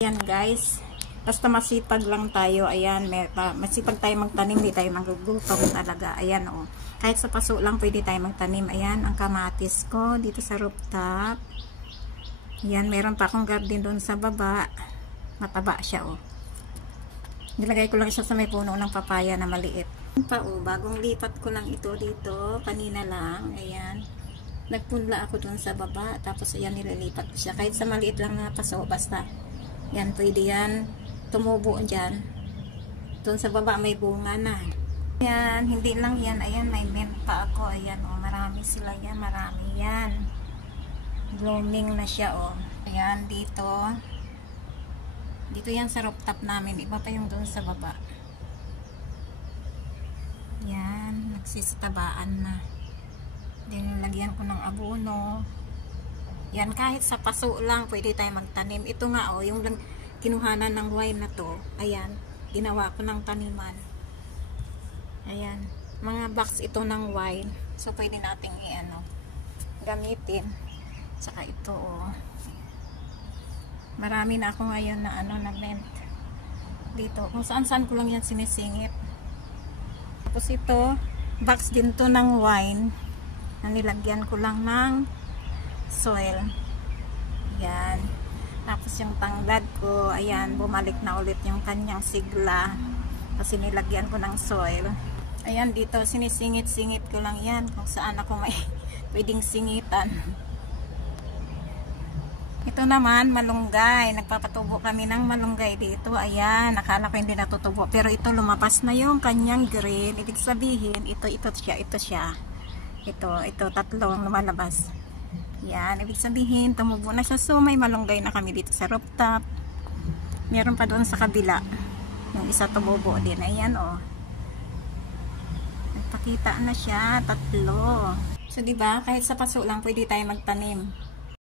Ayan guys, basta masipag lang tayo. Ayan, masipag tayo magtanim, di tayo magugutom talaga. Ayan o, kahit sa paso lang pwede tayo magtanim. Ayan, ang kamatis ko dito sa rooftop. Ayan, meron pa akong garden doon sa baba. Mataba siya o. Nilagay ko lang siya sa may puno ng papaya na maliit. Pa o, bagong lipat ko lang ito dito. Kanina lang, ayan. Nagpunla ako doon sa baba. Tapos ayan, nililipat ko siya. Kahit sa maliit lang na paso, basta yan, pwede yan tumubo dyan. Doon sa baba may bunga na. Ayan, hindi lang yan. Ayan, may mint pa ako. Ayan, oh, marami sila yan. Marami yan. Blooming na siya, oh. Ayan, dito. Dito yan sa rooftop namin. Iba pa yung doon sa baba. Yan, nagsisitabaan na. Then, lagyan ko ng abono. Yan, kahit sa paso lang pwede tayo magtanim. Ito nga oh, yung kinuhanan ng wine na to. Ayan, ginawa ko ng taniman. Ayan, mga box ito ng wine. So pwede nating gamitin. Saka ito oh. Marami na ako ngayon na na mint. Dito, kung saan-saan ko lang yan sinisingit. Tapos ito, box din to ng wine. Na nilagyan ko lang ng soil. Ayan. Tapos yung tanglad ko, ayan, bumalik na ulit yung kanyang sigla. Kasi nilagyan ko ng soil. Ayan, dito sinisingit-singit ko lang yan kung saan ako may pwedeng singitan. Ito naman, malunggay. Nagpapatubo kami ng malunggay dito. Ayan, nakala ko hindi natutubo. Pero ito, lumapas na yung kanyang green. Ibig sabihin, ito siya. Ito, tatlong lumalabas. Yan, ibig sabihin, tumubo na siya. So, may malunggay na kami dito sa rooftop. Meron pa doon sa kabila. Yung isa tumubo din. Ayan, oh. Nagpakita na siya, tatlo. So, diba, kahit sa paso lang, pwede tayo magtanim.